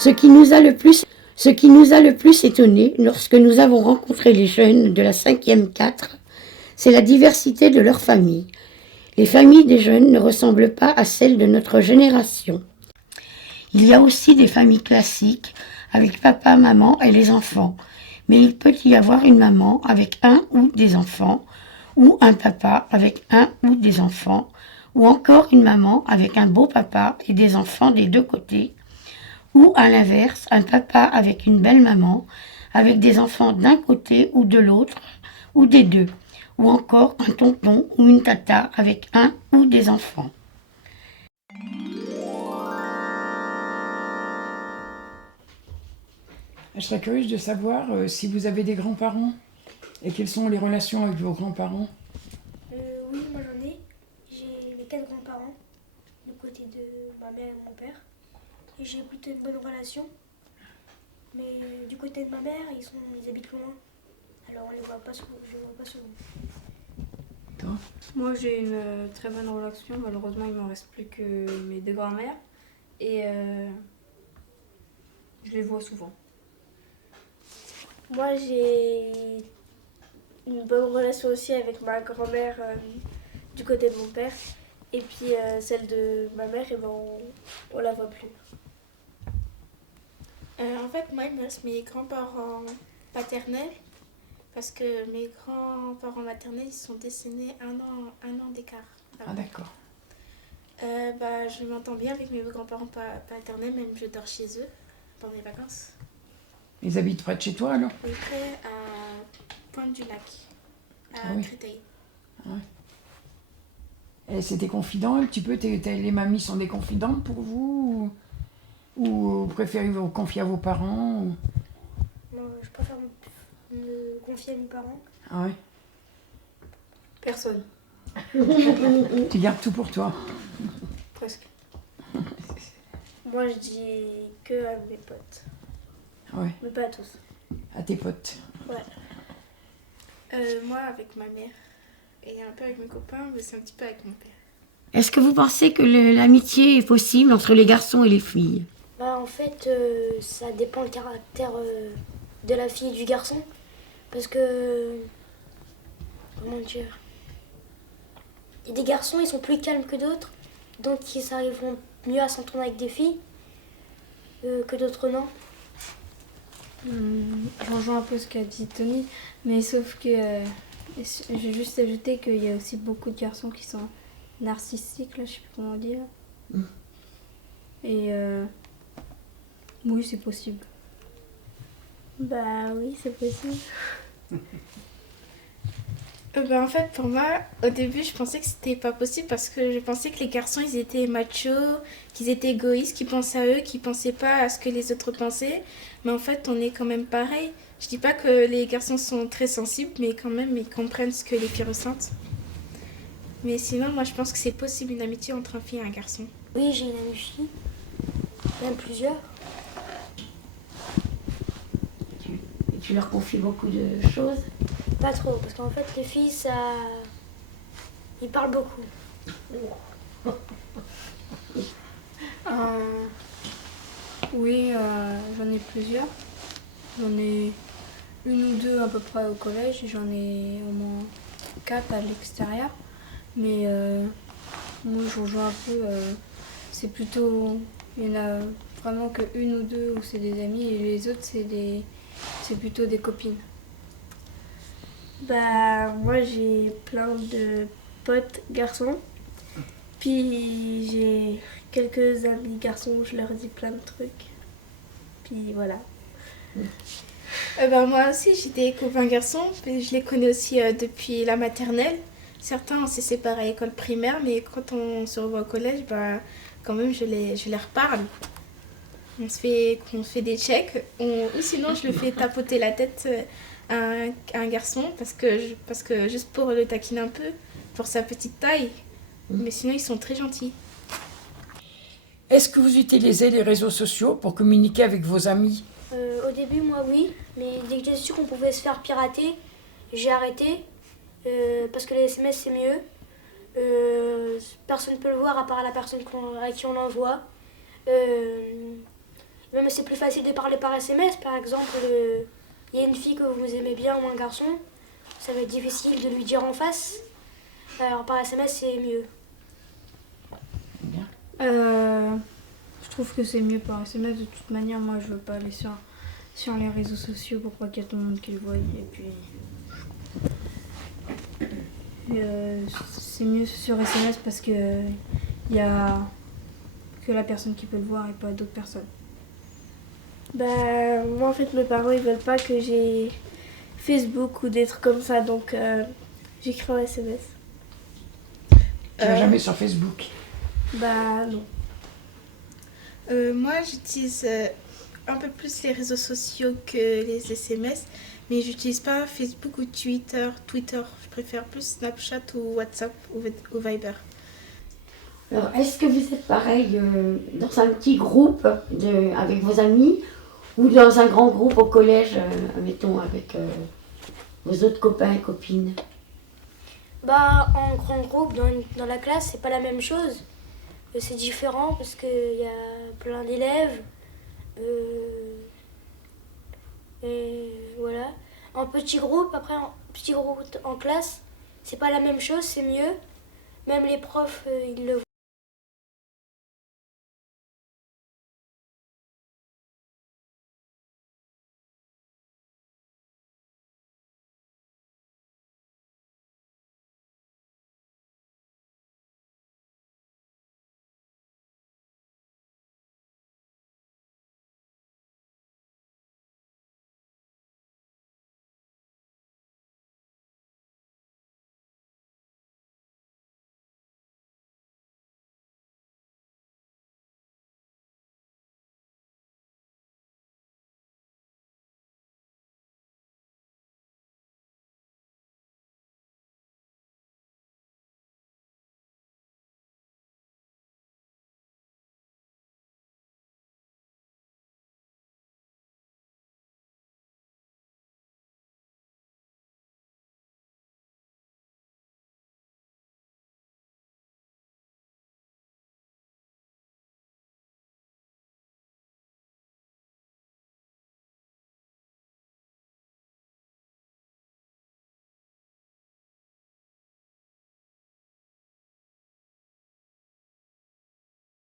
Ce qui nous a le plus étonné lorsque nous avons rencontré les jeunes de la 5e 4, c'est la diversité de leurs familles. Les familles des jeunes ne ressemblent pas à celles de notre génération. Il y a aussi des familles classiques avec papa, maman et les enfants. Mais il peut y avoir une maman avec un ou des enfants, ou un papa avec un ou des enfants, ou encore une maman avec un beau papa et des enfants des deux côtés, ou à l'inverse, un papa avec une belle maman, avec des enfants d'un côté ou de l'autre, ou des deux, ou encore un tonton ou une tata avec un ou des enfants. Je serais curieuse de savoir si vous avez des grands-parents et quelles sont les relations avec vos grands-parents. Oui, moi j'en ai. J'ai mes 4 grands-parents, du côté de ma mère et mon père. Et j'ai plutôt une bonne relation. Mais du côté de ma mère, ils habitent loin. Alors on les voit pas souvent, je les vois pas souvent. Toi ? Moi j'ai une très bonne relation. Malheureusement il ne me reste plus que mes 2 grands-mères. Et je les vois souvent. Moi j'ai une bonne relation aussi avec ma grand-mère du côté de mon père. Et puis celle de ma mère, et ben on la voit plus. En fait, moi, il me reste mes grands-parents paternels parce que mes grands-parents maternels ils sont décédés un an d'écart. Ah d'accord. Je m'entends bien avec mes grands-parents paternels, même je dors chez eux pendant les vacances. Ils habitent près de chez toi alors ? Et près à Pointe-du-Lac, à oui. Créteil. Ouais. Et c'est des confidents un petit peu les mamies sont des confidentes pour vous ou préférez vous confier à vos parents ou... Moi, je préfère me confier à mes parents. Ah ouais. Personne. Tu gardes tout pour toi. Presque. Moi, je dis que à mes potes. Ouais. Mais pas à tous. À tes potes. Ouais. Moi, avec ma mère et un peu avec mes copains, mais c'est un petit peu avec mon père. Est-ce que vous pensez que l'amitié est possible entre les garçons et les filles ? En fait, ça dépend le caractère de la fille et du garçon. Parce que... Comment dire ? Il y a des garçons, ils sont plus calmes que d'autres. Donc, ils arriveront mieux à s'entendre avec des filles que d'autres non. Je rejoins un peu ce qu'a dit Tony, mais sauf que j'ai juste ajouté qu'il y a aussi beaucoup de garçons qui sont narcissiques, là, je sais plus comment dire. Et oui, c'est possible. Bah oui, c'est possible. En fait, pour moi, au début, je pensais que c'était pas possible parce que je pensais que les garçons, ils étaient machos, qu'ils étaient égoïstes, qu'ils pensaient à eux, qu'ils pensaient pas à ce que les autres pensaient. Mais en fait, on est quand même pareil. Je dis pas que les garçons sont très sensibles, mais quand même, ils comprennent ce que les filles ressentent. Mais sinon, moi, je pense que c'est possible une amitié entre un fille et un garçon. Oui, j'ai une amie fille. Même plusieurs. Et tu leur confies beaucoup de choses ? Pas trop, parce qu'en fait, les filles, ça... Ils parlent beaucoup. Oui, j'en ai plusieurs. J'en ai une ou deux à peu près au collège, et j'en ai au moins 4 à l'extérieur. Mais moi, je rejoins un peu. C'est plutôt. Il y en a vraiment que une ou deux où c'est des amis, et les autres, c'est plutôt des copines. Moi, j'ai plein de potes garçons. Puis, j'ai quelques amis garçons où je leur dis plein de trucs. Puis, voilà. Moi aussi, j'ai des copains garçons. Je les connais aussi depuis la maternelle. Certains, on s'est séparés à l'école primaire, mais quand on se revoit au collège, quand même, je les reparle. On se fait des checks. Ou sinon, je le fais tapoter la tête à un garçon parce que juste pour le taquiner un peu, pour sa petite taille. Mais sinon, ils sont très gentils. Est-ce que vous utilisez les réseaux sociaux pour communiquer avec vos amis ? Au début, moi, oui. Mais dès que j'ai su qu'on pouvait se faire pirater, j'ai arrêté. Parce que les SMS, c'est mieux. Personne ne peut le voir à part la personne à qui on l'envoie. Même c'est plus facile de parler par SMS, par exemple, il y a une fille que vous aimez bien ou un garçon, ça va être difficile de lui dire en face. Alors par SMS, c'est mieux. Bien. Je trouve que c'est mieux par SMS. De toute manière, moi, je veux pas aller sur les réseaux sociaux pour pas qu'il y ait tout le monde qui le voie. Et puis, c'est mieux sur SMS parce que il y a que la personne qui peut le voir et pas d'autres personnes. Bah, moi en fait mes parents ils veulent pas que j'ai Facebook ou des trucs comme ça donc j'écris en SMS. Tu vas jamais sur Facebook. Bah non. Moi j'utilise un peu plus les réseaux sociaux que les SMS, mais j'utilise pas Facebook ou Twitter. Je préfère plus Snapchat ou WhatsApp ou Viber. Alors, est-ce que vous êtes pareil dans un petit groupe avec vos amis ou dans un grand groupe au collège, mettons, avec vos autres copains et copines? Bah, en grand groupe, dans la classe, c'est pas la même chose. C'est différent parce qu'il y a plein d'élèves. Et voilà. En petit groupe, après, en petit groupe en classe, c'est pas la même chose, c'est mieux. Même les profs, ils le voient.